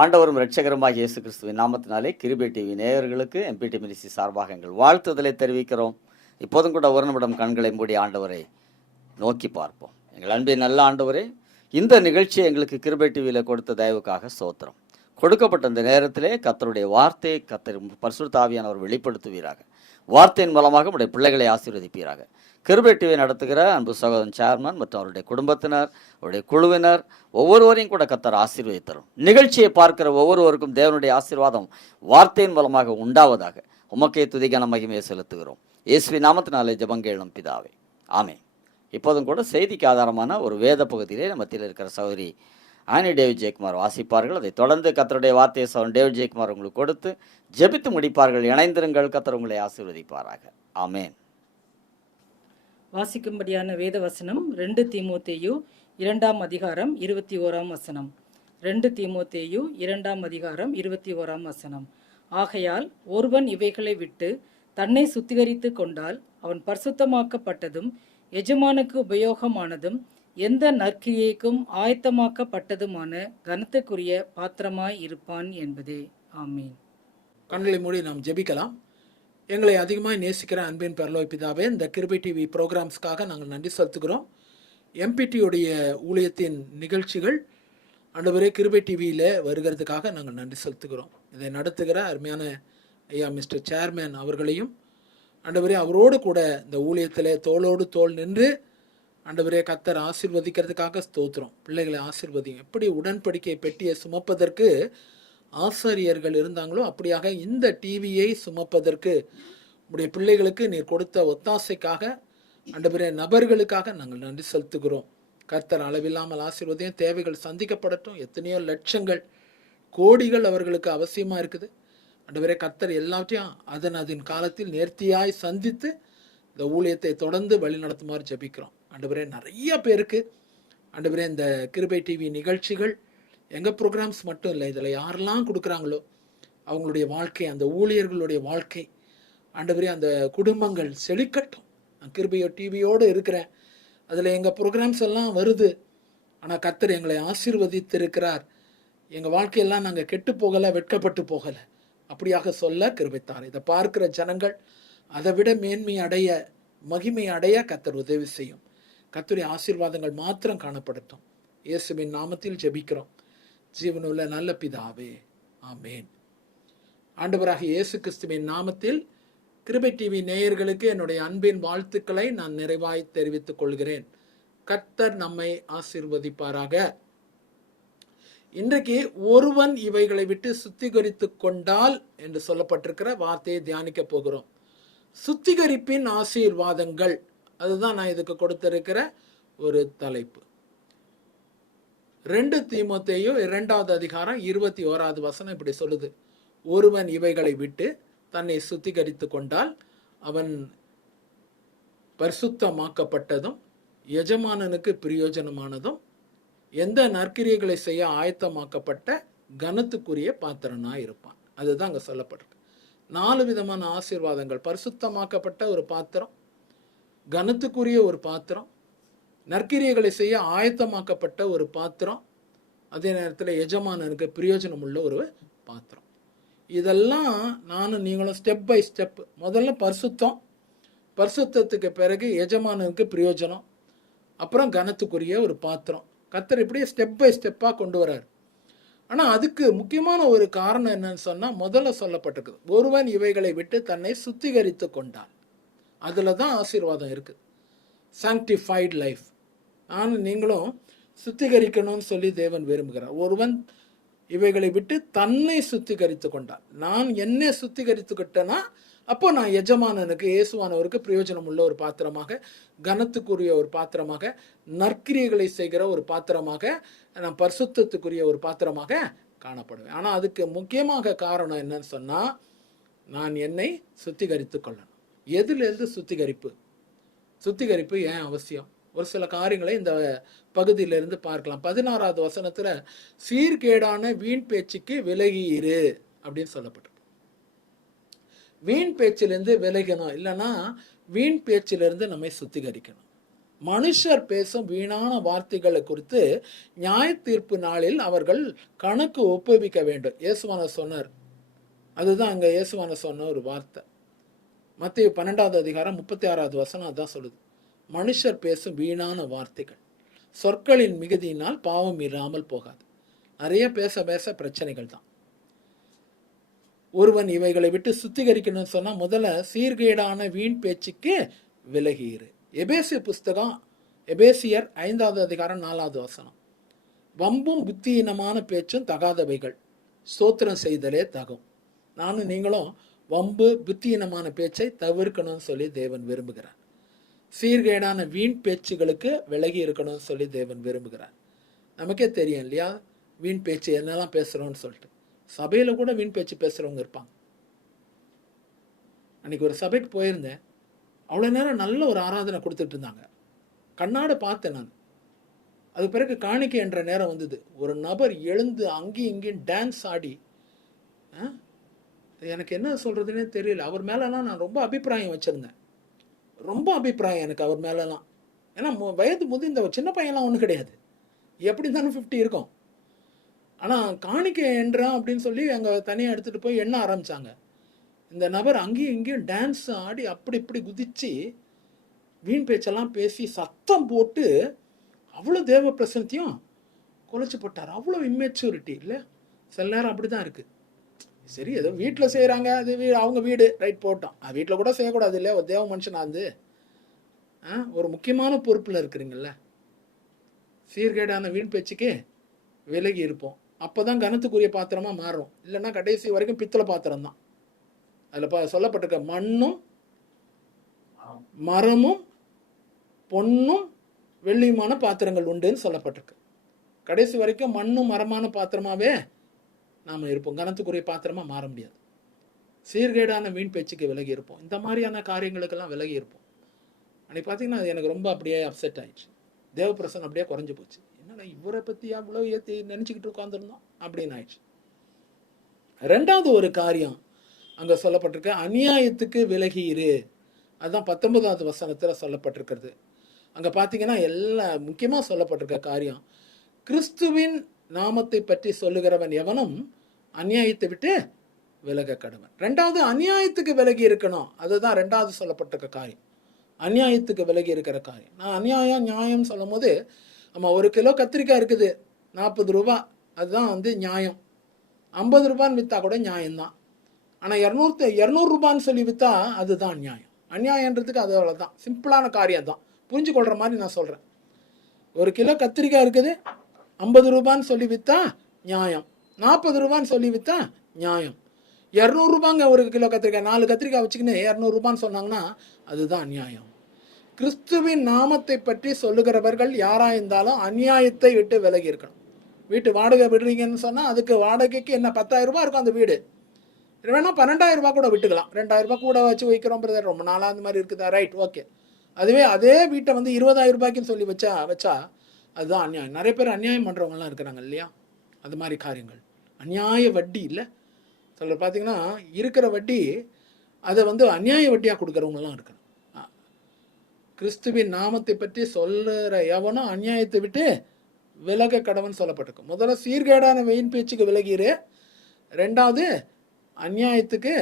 ஆண்டவரும் இரட்சகருமாகிய இயேசு கிறிஸ்துவின் நாமத்தினாலே கிருபை டிவி நேயர்களுக்கு எம்பிடி மினிஸ்ட்ரி சார்பாக எங்கள் வாழ்த்துதலை தெரிவிக்கிறோம். இப்போதும் கூட ஒரு நிமிடம் கண்களை மூடி ஆண்டவரை நோக்கி பார்ப்போம். எங்கள் அன்பின் நல்ல ஆண்டவரே, இந்த நிகழ்ச்சியை எங்களுக்கு கிருபை டிவியில் கொடுத்த தயவுக்காக ஸ்தோத்திரம். கொடுக்கப்பட்ட இந்த நேரத்திலே கர்த்தருடைய வார்த்தையை பரிசுத்த ஆவியானவர் வெளிப்படுத்துவீராக. வார்த்தையின் மூலமாக உடைய பிள்ளைகளை ஆசீர்வதிப்பீராக. கிருபை டிவி நடத்துகிற அன்பு சகோதரன் சேர்மன் மற்றும் அவருடைய குடும்பத்தினர், அவருடைய குழுவினர் ஒவ்வொருவரையும் கூட கர்த்தர் ஆசீர்வதித்தரும். நிகழ்ச்சியை பார்க்கிற ஒவ்வொருவருக்கும் தேவனுடைய ஆசீர்வாதம் வார்த்தையின் மூலமாக உண்டாவதாக. உமக்கே துதிக்கான மகிமையை செலுத்துகிறோம். இயேசுவின் நாமத்தினாலே ஜெபங்கேளும் பிதாவே, ஆமென். இப்போதும் கூட செய்திக்கு ஆதாரமான ஒரு வேத பகுதியிலே மத்தியில் இருக்கிற சகோதரி ஆனி டேவிட் ஜெயக்குமார் வாசிப்பார்கள். அதை தொடர்ந்து கர்த்தருடைய வார்த்தையை சகோதரன் டேவிட் ஜெயக்குமார் உங்களுக்கு கொடுத்து ஜெபித்து முடிப்பார்கள். இணைந்திருங்கள். கர்த்தர் உங்களை ஆசீர்வதிப்பாராக. ஆமென். வாசிக்கும்படியான வேத வசனம் 2 தீமோத்தேயு 2ஆம் அதிகாரம் 21ஆம் வசனம். 2 தீமோத்தேயு 2ஆம் அதிகாரம் 21ஆம் வசனம். ஆகையால் ஒருவன் இவைகளை விட்டு தன்னை சுத்திகரித்து கொண்டால் அவன் பரிசுத்தமாக்கப்பட்டதும் எஜமானுக்கு உபயோகமானதும் எந்த நற்கிரியைக்கும் ஆயத்தமாக்கப்பட்டதுமான கனத்துக்குரிய பாத்திரமாய் இருப்பான் என்பதே. ஆமீன். கண்களை மூடி நாம் ஜெபிக்கலாம். எங்களை அதிகமாக நேசிக்கிற அன்பின் பரலோக பிதாவே, இந்த கிருபை டிவி ப்ரோக்ராம்ஸ்க்காக நாங்கள் நன்றி செலுத்துகிறோம். எம்பிடியுடைய ஊழியத்தின் நிகழ்ச்சிகள் ஆண்டவரே கிருபை டிவியில் வருகிறதுக்காக நாங்கள் நன்றி செலுத்துகிறோம். இதை நடத்துகிற அருமையான ஐயா மிஸ்டர் சேர்மேன் அவர்களையும் ஆண்டவரே அவரோடு கூட இந்த ஊழியத்தில் தோளோடு தோள் நின்று ஆண்டவரே கர்த்தர் ஆசீர்வதிக்கிறதுக்காக ஸ்தோத்திரம். பிள்ளைகளை ஆசீர்வதிங்க. எப்படி உடன்படிக்கை பெட்டியை சுமப்பதற்கு ஆசாரியர்கள் இருந்தாங்களோ அப்படியாக இந்த டிவியை சுமப்பதற்கு உடைய பிள்ளைகளுக்கு நீர் கொடுத்த ஒத்தாசைக்காக ஆண்டவரே நபர்களுக்காக நாங்கள் நன்றி செலுத்துகிறோம். கர்த்தர் அளவில்லாமல் ஆசீர்வதியும். தேவைகள் சந்திக்கப்படட்டும். எத்தனையோ லட்சங்கள் கோடிகள் அவர்களுக்கு அவசியமாக இருக்குது. ஆண்டவரே கர்த்தர் எல்லாத்தையும் அதன் காலத்தில் நேர்த்தியாய் சந்தித்து இந்த ஊழியத்தை தொடர்ந்து வழி நடத்துமாறு ஜெபிக்கிறோம். ஆண்டவரே நிறைய பேருக்கு ஆண்டவரே இந்த கிருபை டிவி நிகழ்ச்சிகள் எங்கள் ப்ரோக்ராம்ஸ் மட்டும் இல்லை, இதில் யாரெல்லாம் கொடுக்குறாங்களோ அவங்களுடைய வாழ்க்கை, அந்த ஊழியர்களுடைய வாழ்க்கை ஆண்டவரே அந்த குடும்பங்கள் செழிக்கட்டும். நான் கிருபையோ டிவியோடு இருக்கிறேன், அதில் எங்கள் ப்ரோக்ராம்ஸ் எல்லாம் வருது. ஆனால் கர்த்தர் எங்களை ஆசீர்வதித்திருக்கிறார். எங்கள் வாழ்க்கையெல்லாம் நாங்கள் கெட்டு போகலை, வெட்கப்பட்டு போகலை, அப்படியாக சொல்ல கிருபைத்தார். இதை பார்க்கிற ஜனங்கள் அதை விட மேன்மை அடைய, மகிமை அடைய கர்த்தர் உதவி செய்யும். கர்த்தருடைய ஆசீர்வாதங்கள் மாத்திரம் காணப்படட்டும். இயேசுவின் நாமத்தில் ஜெபிக்கிறோம் ஜீவனுள்ள நல்ல பிதாவே, ஆமேன். ஆண்டவராக இயேசு கிறிஸ்துவின் நாமத்தில் கிருபை டிவி நேயர்களுக்கு என்னுடைய அன்பின் வாழ்த்துக்களை நான் நிறைவாய் தெரிவித்துக் கொள்கிறேன். கர்த்தர் நம்மை ஆசீர்வதிப்பாராக. இன்றைக்கு ஒருவன் இவைகளை விட்டு சுத்திகரித்து கொண்டால் என்று சொல்லப்பட்டிருக்கிற வார்த்தையை தியானிக்க போகிறோம். சுத்திகரிப்பின் ஆசீர்வாதங்கள், அதுதான் நான் இதுக்கு கொடுத்திருக்கிற ஒரு தலைப்பு. 2 தீமோத்தேயு 2ஆவது அதிகாரம் 21ஆவது வசனம் இப்படி சொல்லுது. ஒருவன் இவைகளை விட்டு தன்னை சுத்திகரித்து கொண்டால் அவன் பரிசுத்தமாக்கப்பட்டதும் எஜமானனுக்கு பிரயோஜனமானதும் எந்த நற்கிரியைகளை செய்ய ஆயத்தமாக்கப்பட்ட கனத்துக்குரிய பாத்திரனாய் இருப்பான். அதுதான் அங்கே சொல்லப்பட்டிருக்கு. 4 விதமான ஆசீர்வாதங்கள். பரிசுத்தமாக்கப்பட்ட ஒரு பாத்திரம், கனத்துக்குரிய ஒரு பாத்திரம், நற்கிரியைகளை செய்ய ஆயத்தமாக்கப்பட்ட ஒரு பாத்திரம், அதே நேரத்தில் எஜமானனுக்கு பிரயோஜனம் உள்ள ஒரு பாத்திரம். இதெல்லாம் நானும் நீங்களும் ஸ்டெப் பை ஸ்டெப். முதல்ல பரிசுத்தம், பரிசுத்தத்துக்கு பிறகு எஜமானனுக்கு பிரயோஜனம், அப்புறம் கனத்துக்குரிய ஒரு பாத்திரம். கர்த்தர் இப்படியே ஸ்டெப் பை ஸ்டெப்பாக கொண்டு வர்றார். ஆனால் அதுக்கு முக்கியமான ஒரு காரணம் என்னன்னு சொன்னால் முதல்ல சொல்லப்பட்டிருக்குது, ஒருவன் இவைகளை விட்டு தன்னை சுத்திகரித்து கொண்டான். அதில் தான் ஆசீர்வாதம் இருக்குது. Sanctified life. நானும் நீங்களும் சுத்திகரிக்கணும்னு சொல்லி தேவன் விரும்புகிறார். ஒருவன் இவைகளை விட்டு தன்னை சுத்திகரித்து கொண்டான். நான் என்னை சுத்திகரித்துக்கிட்டேன்னா அப்போ நான் எஜமானனுக்கு, இயேசுவானவருக்கு பிரயோஜனம் உள்ள ஒரு பாத்திரமாக, கனத்துக்குரிய ஒரு பாத்திரமாக, நற்கிரியைகளை செய்கிற ஒரு பாத்திரமாக, நான் பரிசுத்தத்துக்குரிய ஒரு பாத்திரமாக காணப்படுவேன். ஆனால் அதுக்கு முக்கியமாக காரணம் என்னன்னு சொன்னால், நான் என்னை சுத்திகரித்து கொள்ளணும். எதுலேருந்து சுத்திகரிப்பு? சுத்திகரிப்பு ஏன் அவசியம்? ஒரு சில காரியங்களை இந்த பகுதியிலிருந்து பார்க்கலாம். 16ஆவது வசனத்தில் சீர்கேடான வீண் பேச்சுக்கு விலகி இரு அப்படின்னு சொல்லப்பட்டிருக்கு. வீண் பேச்சிலிருந்து விலகணும், இல்லைன்னா வீண் பேச்சிலிருந்து நம்மை சுத்திகரிக்கணும். மனுஷர் பேசும் வீணான வார்த்தைகளை குறித்து நியாய தீர்ப்பு நாளில் அவர்கள் கணக்கு ஒப்புவிக்க வேண்டும். இயேசுவான சொன்னார். அதுதான் அங்கே இயேசுவான சொன்ன ஒரு வார்த்தை. மத்தேயு 12வது அதிகாரம் 36வது வசனம் அதான் சொல்லுது. மனுஷர் பேசும் வீணான வார்த்தைகள், சொற்களின் மிகுதியினால் பாவம் இல்லாமல் போகாது. நிறைய பேச பேச பிரச்சனைகள் தான். ஒருவன் இவைகளை விட்டு சுத்திகரிக்கணும்னு சொன்னா முதல்ல சீர்கேடான வீண் பேச்சுக்கு விலகியிரு. எபேசிய புஸ்தகம் எபேசியர் 5வது அதிகாரம் 4வது வசனம். வம்பும் புத்தியீனமான பேச்சும் தகாதவைகள், ஸ்தோத்திரம் செய்தலே தகும். நானும் நீங்களும் வம்பு புத்தியீனமான பேச்சை தவிர்க்கணும்னு சொல்லி தேவன் விரும்புகிறார். சீர்கேடான வீண் பேச்சுகளுக்கு விலகி இருக்கணும்னு சொல்லி தேவன் விரும்புகிறார். நமக்கே தெரியும் இல்லையா, வீண் பேச்சு என்னெல்லாம் பேசுகிறோன்னு சொல்லிட்டு. சபையில் கூட வீண் பேச்சு பேசுகிறவங்க இருப்பாங்க. அன்றைக்கி ஒரு சபைக்கு போயிருந்தேன். அவ்வளோ நேரம் நல்ல ஒரு ஆராதனை கொடுத்துட்டு இருந்தாங்க. கண்ணாட பார்த்தேன் நான். அது பிறகு காணிக்கை என்ற நேரம் வந்தது. ஒரு நபர் எழுந்து அங்கேயும் இங்கேயும் டான்ஸ் ஆடி, எனக்கு என்ன சொல்கிறதுனே தெரியல. அவர் மேலெலாம் நான் ரொம்ப அபிப்பிராயம் வச்சுருந்தேன். ரொம்ப அபிப்பிராயம் எனக்கு அவர் மேலெலாம். ஏன்னா வயது முதிர்ந்த சின்ன பையன்லாம் ஒன்றும் கிடையாது. எப்படி தானே 50 இருக்கும். ஆனால் காணிக்கை என்றான் அப்படின்னு சொல்லி அங்கே தனியாக எடுத்துகிட்டு போய் எண்ண ஆரம்பித்தாங்க. இந்த நபர் அங்கேயும் இங்கேயும் டான்ஸ் ஆடி அப்படி இப்படி குதித்து வீண் பேச்செல்லாம் பேசி சத்தம் போட்டு அவ்வளோ தேவ பிரசனத்தையும் குலைச்சி போட்டார். அவ்வளோ இம்மெச்சூரிட்டி இல்லை. சில நேரம் அப்படி தான் இருக்குது. சரி, ஏதோ வீட்டில் செய்கிறாங்க, அது அவங்க வீடு, ரைட், போட்டோம். வீட்டில் கூட செய்யக்கூடாது இல்லையா, ஒரு தேவ மனுஷனாக இருந்து ஒரு முக்கியமான பொறுப்பில் இருக்கிறீங்கள. சீர்கேடான வீண் பேச்சுக்கே விலகி இருப்போம். அப்போ தான் கனத்துக்குரிய பாத்திரமாக மாறும். இல்லைன்னா கடைசி வரைக்கும் பித்தளை பாத்திரம் தான். அதில் சொல்லப்பட்டிருக்க மண்ணும் மரமும் பொன்னும் வெள்ளியுமான பாத்திரங்கள் உண்டுன்னு சொல்லப்பட்டிருக்கு. கடைசி வரைக்கும் மண்ணும் மரமான பாத்திரமாகவே நாம் இருப்போம். கனத்துக்குரிய பாத்திரமாக மாற முடியாது. சீர்கேடான வீண் பேச்சுக்கு விலகி இருப்போம். இந்த மாதிரியான காரியங்களுக்கெல்லாம் விலகி இருப்போம். அன்றைக்கி பார்த்தீங்கன்னா அது எனக்கு ரொம்ப அப்படியே அப்செட் ஆயிடுச்சு. தேவப்பிரசன் அப்படியே குறைஞ்சி போச்சு. என்னடா இவரை பற்றி அவ்வளோ ஏற்றி நினச்சிக்கிட்டு உட்காந்துருந்தோம் அப்படின்னு ஆயிடுச்சு. ரெண்டாவது ஒரு காரியம் அங்கே சொல்லப்பட்டிருக்க, அநியாயத்துக்கு விலகியிரு. அதுதான் 19வது வசனத்தில் சொல்லப்பட்டிருக்கிறது. அங்கே பார்த்தீங்கன்னா எல்லாம் முக்கியமாக சொல்லப்பட்டிருக்க காரியம், கிறிஸ்துவின் நாமத்தை பற்றி சொல்லுகிறவன் எவனும் அநியாயத்தை விட்டு விலக கடவன். ரெண்டாவது அநியாயத்துக்கு விலகி இருக்கணும். அதுதான் ரெண்டாவது சொல்லப்பட்டிருக்க காரியம், அநியாயத்துக்கு விலகி இருக்கிற காரியம். நான் அநியாயம் நியாயம் சொல்லும் போது, நம்ம 1 கிலோ கத்திரிக்காய் இருக்குது 40 ரூபா, அதுதான் நியாயம். 50 ரூபான்னு விற்றா கூட நியாயம்தான். ஆனால் 200 ரூபான்னு சொல்லி விற்றா அதுதான் அநியாயம். அநியாயன்றதுக்கு அது அவ்வளோதான். சிம்பிளான காரியம் தான், புரிஞ்சு கொள்கிற மாதிரி நான் சொல்கிறேன். 1 கிலோ கத்திரிக்காய் இருக்குது 50 ரூபான்னு சொல்லி விற்றா நியாயம், 40 ரூபான்னு சொல்லி விற்றா நியாயம். 200 ரூபாங்க 1 கிலோ கத்திரிக்காய், 4 கத்திரிக்காய் வச்சுக்கின்னு 200 ரூபான்னு சொன்னாங்கன்னா அதுதான் அநியாயம். கிறிஸ்துவின் நாமத்தை பற்றி சொல்லுகிறவர்கள் யாராக இருந்தாலும் அநியாயத்தை விட்டு விலகி இருக்கணும். வீட்டு வாடகை விடுறீங்கன்னு சொன்னால் அதுக்கு வாடகைக்கு என்ன 10,000 ரூபாய் இருக்கும் அந்த வீடு. வேணா 12,000 ரூபாய் கூட விட்டுக்கலாம். 2,000 ரூபாய் கூட வச்சு வைக்கிறோம் பிரதர், ரொம்ப நாளாக அந்த மாதிரி இருக்குதா, ரைட், ஓகே. அதுவே அதே வீட்டை 20,000 ரூபாய்க்குன்னு சொல்லி வச்சா அதுதான் அநியாயம். நிறைய பேர் அநியாயம் பண்ணுறவங்கலாம் இருக்கிறாங்க இல்லையா. அது மாதிரி காரியங்கள் அநியாய வட்டி இல்லை. சிலர் பார்த்தீங்கன்னா இருக்கிற வட்டி அதை அநியாய வட்டியாக கொடுக்குறவங்கலாம் இருக்கிறாங்க. கிறிஸ்துவின் நாமத்தை பற்றி சொல்லுற எவனும் அநியாயத்தை விட்டு விலக கடவன் சொல்லப்பட்டிருக்கு. முதல்ல சீர்கேடான வீண் பேச்சுக்கு விலகிரு. ரெண்டாவது அநியாயத்துக்கு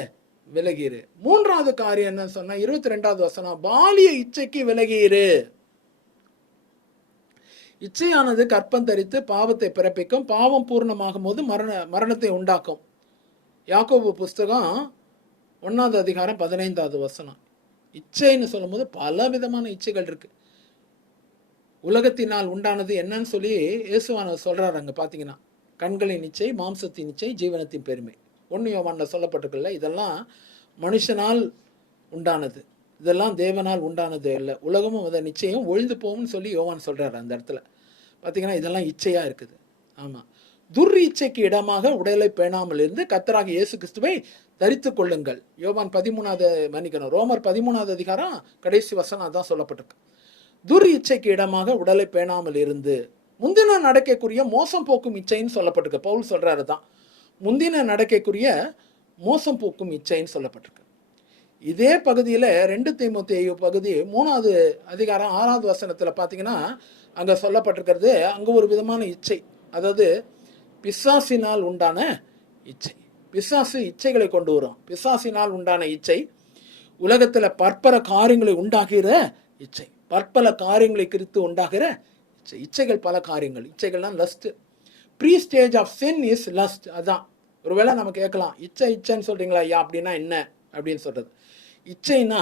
விலகிரு. மூன்றாவது காரியம் என்ன சொன்னா 22வது வசனம், பாலிய இச்சைக்கு விலகிரு. இச்சையானது கற்பம் தரித்து பாவத்தை பிறப்பிக்கும், பாவம் பூர்ணமாகும் போது மரணத்தை உண்டாக்கும். யாக்கோபு புஸ்தகம் 1வது அதிகாரம் 15வது வசனம். இச்சைன்னு சொல்லும் போது பல விதமான இச்சைகள் இருக்கு. உலகத்தினால் உண்டானது என்னன்னு சொல்லி இயேசுவானவர் சொல்றாரு. அங்க பாத்தீங்கன்னா கண்களின் இச்சை, மாம்சத்தின் இச்சை, ஜீவனத்தின் பெருமை. 1 யோவான்ல சொல்லப்பட்டிருக்குல்ல, இதெல்லாம் மனுஷனால் உண்டானது, இதெல்லாம் தேவனால் உண்டானது இல்லை. உலகமும் அதை நிச்சயம் ஒழிந்து போகும்னு சொல்லி யோவான் சொல்றாரு. அந்த இடத்துல பார்த்தீங்கன்னா இதெல்லாம் இச்சையா இருக்குது. ஆமாம், துர் இச்சைக்கு இடமாக உடலை பேணாமல் இருந்து கர்த்தராகிய இயேசு கிறிஸ்துவை தரித்து கொள்ளுங்கள். யோவான் 13வது ரோமர் 13வது அதிகாரம் கடைசி வசனம் தான் சொல்லப்பட்டிருக்கு. துர் இச்சைக்கு இடமாக உடலை பேணாமல் இருந்து முந்தின நடக்கைக்குரிய மோசம் போக்கும் இச்சைன்னு சொல்லப்பட்டிருக்கு. பவுல் சொல்றாரு தான், முந்தின நடக்கைக்குரிய மோசம் போக்கும் இச்சைன்னு சொல்லப்பட்டிருக்கு. இதே பகுதியில் 2 தீமோத்தேயு பகுதி 3வது அதிகாரம் 6வது வசனத்தில் பார்த்தீங்கன்னா அங்கே சொல்லப்பட்டிருக்கிறது, அங்கே ஒரு விதமான இச்சை, அதாவது பிசாசினால் உண்டான இச்சை. பிசாசு இச்சைகளை கொண்டு வரும். பிசாசினால் உண்டான இச்சை உலகத்தில் பற்பல காரியங்களை உண்டாகிற இச்சை, பற்பல காரியங்களை குறித்து உண்டாகிற இச்சை. இச்சைகள் பல காரியங்கள். இச்சைகள்லாம் lust. Pre stage of sin is lust. அதான் ஒருவேளை நம்ம கேட்கலாம், இச்சைன்னு சொல்கிறீங்களா ஐயா, அப்படின்னா என்ன அப்படின்னு சொல்கிறது. இச்சைனா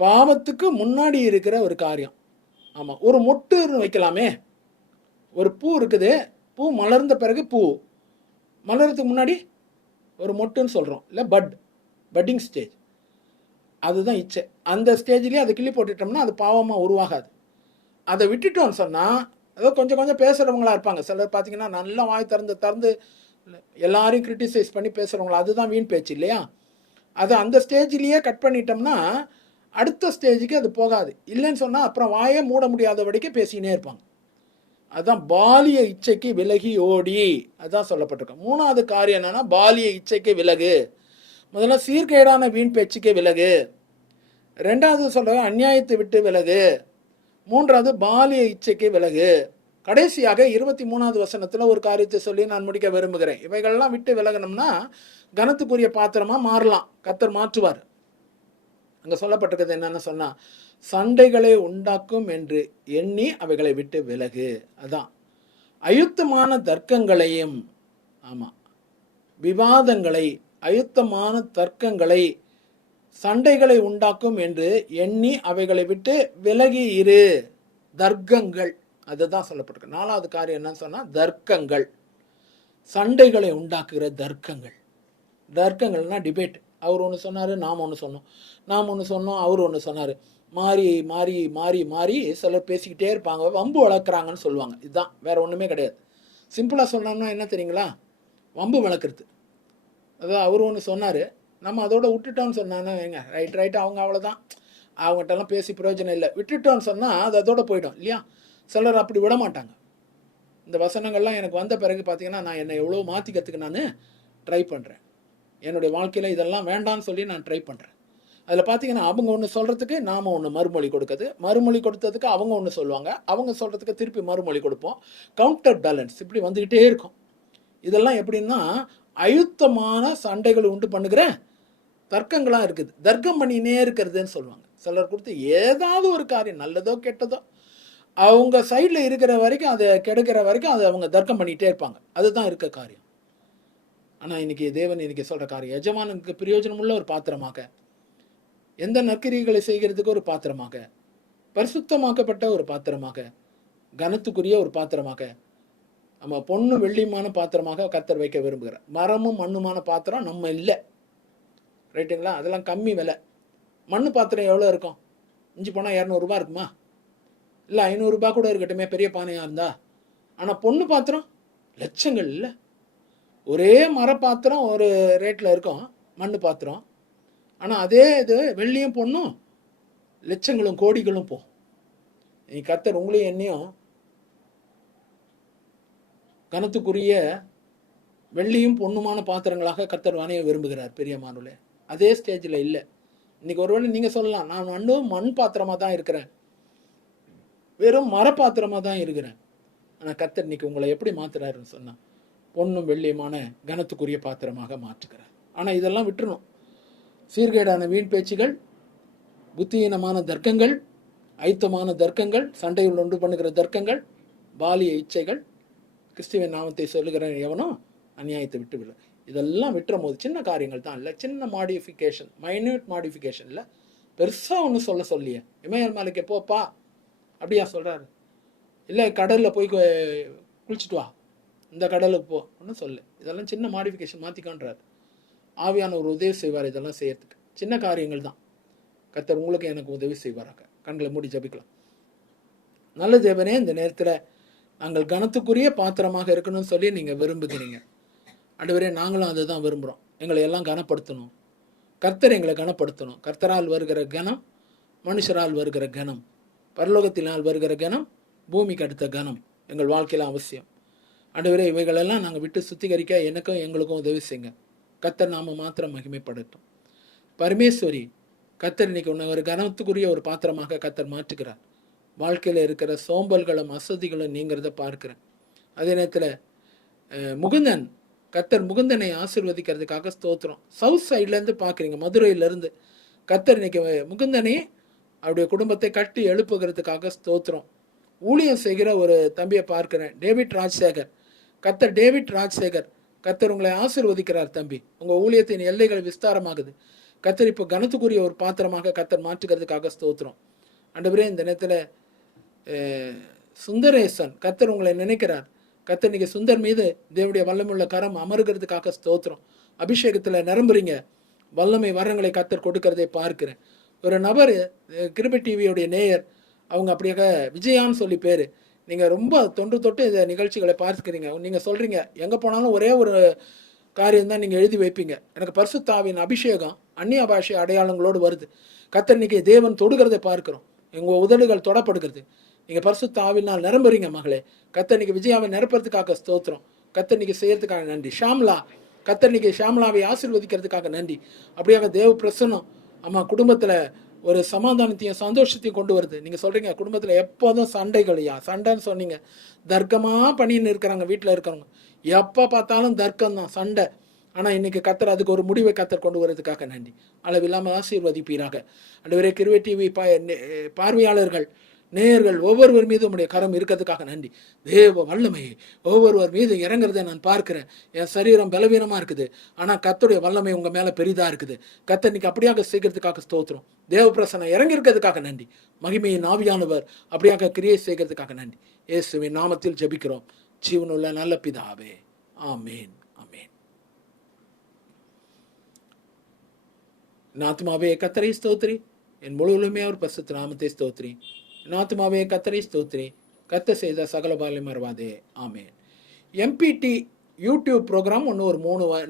பாவத்துக்கு முன்னாடி இருக்கிற ஒரு காரியம். ஆமாம், ஒரு மொட்டு வைக்கலாமே. ஒரு பூ இருக்குது, பூ மலர்ந்த பிறகு பூ மலர்றதுக்கு முன்னாடி ஒரு மொட்டுன்னு சொல்கிறோம், இல்லை பட்டிங் ஸ்டேஜ். அதுதான் இச்சை. அந்த ஸ்டேஜ்லேயே அதை கிள்ளி போட்டுட்டோம்னா அது பாவமாக உருவாகாது. அதை விட்டுட்டோம்னு சொன்னால், ஏதோ கொஞ்சம் கொஞ்சம் பேசுகிறவங்களா இருப்பாங்க சிலர். பார்த்தீங்கன்னா நல்லா வாய் திறந்து எல்லாரையும் கிரிட்டிசைஸ் பண்ணி பேசுகிறவங்களா, அதுதான் வீண் பேச்சு இல்லையா? அதை அந்த ஸ்டேஜ்லேயே கட் பண்ணிட்டோம்னா அடுத்த ஸ்டேஜுக்கு அது போகாது. இல்லைன்னு சொன்னால் அப்புறம் வாயே மூட முடியாதபடிக்கு பேசினே இருப்பாங்க. அதுதான் பாலிய இச்சைக்கு விலகி ஓடி, அதுதான் சொல்லப்பட்டிருக்கோம். 3வது காரியம் என்னன்னா, பாலிய இச்சைக்கு விலகு. முதல்ல சீர்கேடான வீண் பேச்சுக்கு விலகு. 2வது சொல்ற அநியாயத்தை விட்டு விலகு. 3வது பாலிய இச்சைக்கு விலகு. கடைசியாக 23வது வசனத்தில் ஒரு காரியத்தை சொல்லி நான் முடிக்க விரும்புகிறேன். இவைகள்லாம் விட்டு விலகணும்னா கனத்துக்குரிய பாத்திரமா மாறலாம். கர்த்தர் மாற்றுவார். அங்கே சொல்லப்பட்டிருக்கிறது என்னன்னு சொன்னா, சண்டைகளை உண்டாக்கும் என்று எண்ணி அவைகளை விட்டு விலகு. அதான் அயுத்தமான தர்க்கங்களையும், ஆமா, விவாதங்களை, அயுத்தமான தர்க்கங்களை, சண்டைகளை உண்டாக்கும் என்று எண்ணி அவைகளை விட்டு விலகி இரு. தர்க்கங்கள், அதுதான் சொல்லப்பட்டிருக்கு. 4வது காரியம் என்னன்னு சொன்னா, தர்க்கங்கள், சண்டைகளை உண்டாக்குகிற தர்க்கங்கள். தர்க்கங்கள்னா டிபேட். அவர் ஒன்று சொன்னார், நாம் ஒன்று சொன்னோம், நாம் ஒன்று சொன்னோம், அவர் ஒன்று சொன்னார். மாறி மாறி மாறி மாறி சிலர் பேசிக்கிட்டே இருப்பாங்க, வம்பு வளர்க்குறாங்கன்னு சொல்லுவாங்க. இதுதான், வேற ஒன்றுமே கிடையாது. சிம்பிளாக சொன்னோம்னா என்ன தெரியுங்களா, வம்பு வளர்க்குறது. அதான் அவர் ஒன்று சொன்னார், நம்ம அதோட விட்டுட்டோம்னு சொன்னாங்கன்னா வைங்க, ரைட் அவங்க அவ்வளோதான், அவங்ககிட்டலாம் பேசி பிரயோஜனம் இல்லை, விட்டுட்டோன்னு சொன்னால் அது அதோட போயிடும் இல்லையா? சிலர் அப்படி விட மாட்டாங்க. இந்த வசனங்கள்லாம் எனக்கு வந்த பிறகு பார்த்தீங்கன்னா நான் என்னை எவ்வளோ மாற்றிக்கிறதுக்கு நான் ட்ரை பண்ணுறேன். என்னுடைய வாழ்க்கையில் இதெல்லாம் வேண்டான்னு சொல்லி நான் ட்ரை பண்ணுறேன். அதில் பார்த்தீங்கன்னா அவங்க ஒன்று சொல்கிறதுக்கு நாம் ஒன்று மறுமொழி கொடுக்குது, மறுமொழி கொடுத்ததுக்கு அவங்க ஒன்று சொல்லுவாங்க, அவங்க சொல்கிறதுக்கு திருப்பி மறுமொழி கொடுப்போம். கவுண்டர் பேலன்ஸ் இப்படி வந்துக்கிட்டே இருக்கும். இதெல்லாம் எப்படின்னா அயுத்தமான சண்டைகள் உண்டு பண்ணுகிற தர்க்கங்களாக இருக்குது. தர்க்கம் பண்ணினே இருக்கிறதுன்னு சொல்லுவாங்க. சிலர் கொடுத்து ஏதாவது ஒரு காரியம் நல்லதோ கெட்டதோ அவங்க சைடில் இருக்கிற வரைக்கும், அதை கெடுக்கிற வரைக்கும் அதை அவங்க தர்க்கம் பண்ணிகிட்டே இருப்பாங்க. அதுதான் இருக்க காரியம். ஆனால் இன்னைக்கு தேவன் இன்னைக்கு சொல்கிற காரியம், எஜமானுக்கு பிரயோஜனமுள்ள ஒரு பாத்திரமாக, எந்த நற்கிரிகளை செய்கிறதுக்கு ஒரு பாத்திரமாக, பரிசுத்தமாக்கப்பட்ட ஒரு பாத்திரமாக, கனத்துக்குரிய ஒரு பாத்திரமாக, நம்ம பொண்ணு வெள்ளியுமான பாத்திரமாக கர்த்தர் வைக்க விரும்புகிறார். மரமும் மண்ணுமான பாத்திரம் நம்ம இல்லை, ரைட்டுங்களா? அதெல்லாம் கம்மி விலை. மண் பாத்திரம் எவ்வளோ இருக்கும்? இஞ்சி போனால் 200 ரூபா இருக்குமா? இல்லை 500 ரூபா கூட இருக்கட்டுமே பெரிய பானையாக இருந்தா. ஆனால் பொண்ணு பாத்திரம் லட்சங்கள் இல்லை. ஒரே மர பாத்திரம் ஒரு ரேட்டில் இருக்கும், மண் பாத்திரம். ஆனால் அதே இது வெள்ளியும் பொண்ணும் லட்சங்களும் கோடிகளும் போகும். நீ கர்த்தர் உங்களையும் என்னையும் கனத்துக்குரிய வெள்ளியும் பொண்ணுமான பாத்திரங்களாக கர்த்தர் வானைய விரும்புகிறார். பெரியமானவர்களே, அதே ஸ்டேஜில் இல்லை. இன்னைக்கு ஒருவேளை நீங்கள் சொல்லலாம், நான் மண் பாத்திரமாக தான் இருக்கிறேன், வெறும் மரப்பாத்திரமாக தான் இருக்கிறேன். ஆனால் கர்த்தர் இன்னைக்கு உங்களை எப்படி மாற்றுறாருன்னு சொன்னால், பொண்ணும் வெள்ளியுமான கனத்துக்குரிய பாத்திரமாக மாற்றுகிறார். ஆனால் இதெல்லாம் விட்டுறணும். சீர்கேடான வீண் பேச்சுகள், புத்தியீனமான தர்க்கங்கள், ஐத்தமான தர்க்கங்கள், சண்டைகள் உண்டு பண்ணுகிற தர்க்கங்கள், பாலிய இச்சைகள், கிறிஸ்துவின் நாமத்தை சொல்லுகிற எவனோ அநியாயத்தை விட்டு விட, இதெல்லாம் விட்டுற போது சின்ன காரியங்கள் தான் இல்லை, சின்ன மாடிஃபிகேஷன், மைன்யூட் மாடிஃபிகேஷன் இல்லை, பெருசாக ஒன்று சொல்லியே இமயல் மலைக்கு போப்பா அப்படியா சொல்கிறாரு? இல்லை கடலில் போய் குளிச்சுட்டு வா, இந்த கடலுக்கு போ ஒன்றும் சொல்லு. இதெல்லாம் சின்ன மாடிஃபிகேஷன், மாற்றிக்கான்றாரு. ஆவியான ஒரு உதவி செய்வார் இதெல்லாம் செய்யறதுக்கு. சின்ன காரியங்கள் தான். கர்த்தர் உங்களுக்கு எனக்கு உதவி செய்வாராக. கண்களை மூடி ஜெபிக்கலாம். நல்ல தேவனே, இந்த நேரத்தில் நாங்கள் கனத்துக்குரிய பாத்திரமாக இருக்கணும்னு சொல்லி நீங்கள் விரும்புகிறீங்க. ஆண்டவரே, நாங்களும் அதை தான் விரும்புகிறோம். எங்களை எல்லாம் கனப்படுத்தணும். கர்த்தர் எங்களை கனப்படுத்தணும். கர்த்தரால் வருகிற கனம், மனுஷரால் வருகிற கனம், பரலோகத்தினால் வருகிற கனம், பூமிக்கு அடுத்த கனம் எங்கள் வாழ்க்கையில் அவசியம். ஆண்டவரே, இவைகளெல்லாம் நாங்கள் விட்டு சுத்திகரிக்க எனக்கும் எங்களுக்கும் உதவி செய்யுங்க. கர்த்தர் நாம மாத்திரம் மகிமைப்படட்டும். பரமேஸ்வரி, கத்தர் இன்னைக்கு உன்னை ஒரு கனத்துக்குரிய ஒரு பாத்திரமாக கத்தர் மாற்றுகிறார். வாழ்க்கையில் இருக்கிற சோம்பல்களும் அசதிகளும் நீங்கிறத பார்க்கிறேன். அதே நேரத்தில் முகுந்தன், கத்தர் முகுந்தனை ஆசீர்வதிக்கிறதுக்காக ஸ்தோத்திரம். சவுத் சைட்லேருந்து பார்க்குறீங்க, மதுரையிலேருந்து கத்தர் இன்னைக்கு முகுந்தனை அவருடைய குடும்பத்தை கட்டி எழுப்புகிறதுக்காக ஸ்தோத்திரம். ஊழியம் செய்கிற ஒரு தம்பியை பார்க்கிறேன், டேவிட் ராஜசேகர். டேவிட் ராஜசேகர், கத்தர் உங்களை ஆசீர்வதிக்கிறார் தம்பி. உங்கள் ஊழியத்தின் எல்லைகள் விஸ்தாரமாகுது. கத்தர் இப்போ கனத்துக்குரிய ஒரு பாத்திரமாக கத்தர் மாற்றுகிறதுக்காக ஸ்தோத்திரம். ஆண்டவரே, இந்த நேரத்தில் சுந்தரேசன், கத்தர் உங்களை நினைக்கிறார். கத்தர் இன்னைக்கு சுந்தர் மீது தேவனுடைய வல்லமுள்ள கரம் அமருகிறதுக்காக ஸ்தோத்திரம். அபிஷேகத்தில் நிரம்புறீங்க, வல்லமை வரங்களை கத்தர் கொடுக்கறதை பார்க்கிறேன். ஒரு நபர், கிருபை டிவியோடைய நேயர், அவங்க அப்படியாக விஜயான்னு சொல்லி பேர். நீங்கள் ரொம்ப தொட்டு இந்த நிகழ்ச்சிகளை பார்த்துக்கிறீங்க. நீங்கள் சொல்கிறீங்க, எங்கே போனாலும் ஒரே ஒரு காரியம்தான் நீங்கள் எழுதி வைப்பீங்க, எனக்கு பரிசுத்த ஆவியின் அபிஷேகம் அந்நிய பாஷை அடையாளங்களோடு வருது. கத்தர் இன்னைக்கு தேவன் தொடுகிறதை பார்க்கிறோம். எங்கள் உதடுகள் தொடப்படுகிறது. நீங்கள் பரிசுத்த ஆவினால் நிரம்புறீங்க மகளே. கத்தர் இன்னைக்கு விஜயாவை நிரப்புறதுக்காக ஸ்தோத்திரம். கத்தர் இன்னைக்கு செய்யறதுக்காக நன்றி. ஷாம்லா, கத்தர் இன்னைக்கு ஷாம்லாவை ஆசீர்வதிக்கிறதுக்காக நன்றி. அப்படியாக தேவ பிரசன்னம் அம்மா குடும்பத்தில் ஒரு சமாதானத்தையும் சந்தோஷத்தையும் கொண்டு வருது. நீங்கள் சொல்கிறீங்க, குடும்பத்தில் எப்போதும் சண்டைகளையா, சண்டைன்னு சொன்னீங்க, தர்க்கமாக பண்ணின்னு இருக்கிறாங்க வீட்டில் இருக்கிறவங்க, எப்போ பார்த்தாலும் தர்க்கம் தான், சண்டை. ஆனால் இன்னைக்கு கத்தர் அதுக்கு ஒரு முடிவை கத்தர் கொண்டு வரதுக்காக நன்றி. அளவில்லாமல் ஆசீர்வதிப்பீராக. ஆண்டவரே, கிருபை டிவி பார்வையாளர்கள், நேயர்கள் ஒவ்வொருவர் மீது உடைய கரம் இருக்கிறதுக்காக நன்றி. தேவ வல்லமையை ஒவ்வொருவர் மீது இறங்குறதை நான் பார்க்கிறேன். என் சரீரம் பலவீனமாக இருக்குது, ஆனால் கத்தருடைய வல்லமை உங்கள் மேலே பெரிதாக இருக்குது. கத்தர் இன்னைக்கு அப்படியாக செய்கிறதுக்காக ஸ்தோத்திரம். தேவ பிரசன்னம் இறங்கி இருக்கிறதுக்காக நன்றி. மகிமையின் ஆவியானவர் அப்படியாக கிரியை செய்கிறதுக்காக நன்றி. இயேசுவின் நாமத்தில் ஜெபிக்கிறோம் ஜீவனுள்ள நல்ல பிதாவே, ஆமேன், ஆமேன். என் ஆத்துமாவே கத்தரை ஸ்தோத்திரி, என் முழுவதுமே அவர் பரிசுத்த நாமத்தை ஸ்தோத்திரி. என் ஆத்துமாவே கத்தரை ஸ்தோத்திரி, கத்த செய்த சகல பாலையும் மறவாதே, ஆமேன். எம்பிடி யூடியூப் ப்ரோக்ராம் ஒன்று ஒரு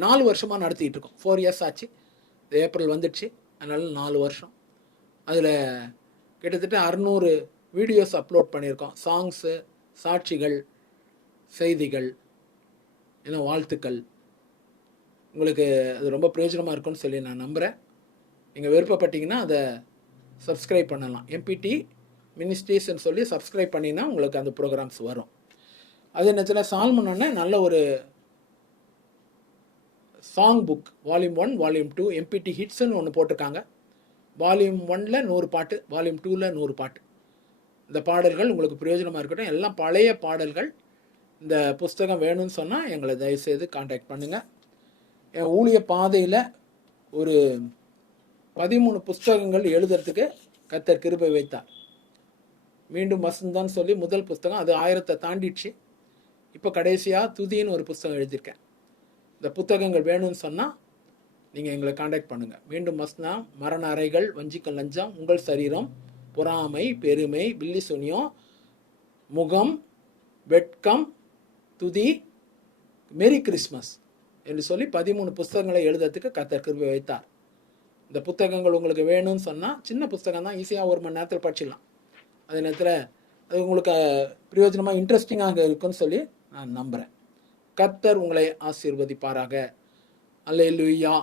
4 வருஷமாக நடத்திட்டு இருக்கோம். 4 இயர்ஸ் ஆச்சு. ஏப்ரல் வந்துடுச்சு, அதனால 4 வருஷம். அதில் கிட்டத்தட்ட 600 வீடியோஸ் அப்லோட் பண்ணியிருக்கோம். சாங்ஸு, சாட்சிகள், செய்திகள், இன்னும் வாழ்த்துக்கள். உங்களுக்கு அது ரொம்ப பிரயோஜனமாக இருக்கும்னு சொல்லி நான் நம்புகிறேன். நீங்கள் விருப்பப்பட்டீங்கன்னா அதை சப்ஸ்கிரைப் பண்ணலாம். எம்பிடி மினிஸ்ட்ரீஸ்ன்னு சொல்லி சப்ஸ்கிரைப் பண்ணிங்கன்னா உங்களுக்கு அந்த ப்ரோக்ராம்ஸ் வரும். அதே நேரத்தில் சால்மன் அண்ணன் நல்ல ஒரு சாங் புக் வால்யூம் 1 வால்யூம் 2 எம்பிடி ஹிட்ஸ்ன்னு ஒன்று போட்டிருக்காங்க. வால்யூம் 1ல் 100 பாட்டு, வால்யூம் 2ல் 100 பாட்டு. இந்த பாடல்கள் உங்களுக்கு பிரயோஜனமாக இருக்கட்டும். எல்லாம் பழைய பாடல்கள். இந்த புஸ்தகம் வேணும்னு சொன்னால் எங்களை தயவுசெய்து காண்டாக்ட் பண்ணுங்கள். என் ஊழிய பாதையில் ஒரு 13 புஸ்தகங்கள் எழுதுறதுக்கு கத்தர் கிருபை வைத்தார். மீண்டும் வசந்தான்னு சொல்லி முதல் புஸ்தகம், அது 1000 தாண்டிடுச்சு. இப்போ கடைசியாக துதின்னு ஒரு புஸ்தகம் எழுதியிருக்கேன். இந்த புத்தகங்கள் வேணும்னு சொன்னால் நீங்கள் எங்களை காண்டாக்ட் பண்ணுங்கள். மீண்டும் வசந்தா, மரண அறைகள், வஞ்சிக்கம், லஞ்சம், உங்கள் சரீரம், பொறாமை, பெருமை, பில்லி சுனியம், முகம், வெட்கம், துதி, மேரி கிறிஸ்மஸ் என்று சொல்லி 13 புஸ்தகங்களை எழுதுறதுக்கு கத்தர் கிருபை வைத்தார். இந்த புத்தகங்கள் உங்களுக்கு வேணும்னு சொன்னால், சின்ன புஸ்தகம் தான், ஈஸியாக 1 மணி நேரத்தில் படிச்சிடலாம். அதே நேரத்தில் அது உங்களுக்கு பிரயோஜனமாக இன்ட்ரெஸ்டிங்காக இருக்குன்னு சொல்லி நான் நம்புகிறேன். கர்த்தர் உங்களை ஆசீர்வதிப்பாராக. அல்லேலூயா.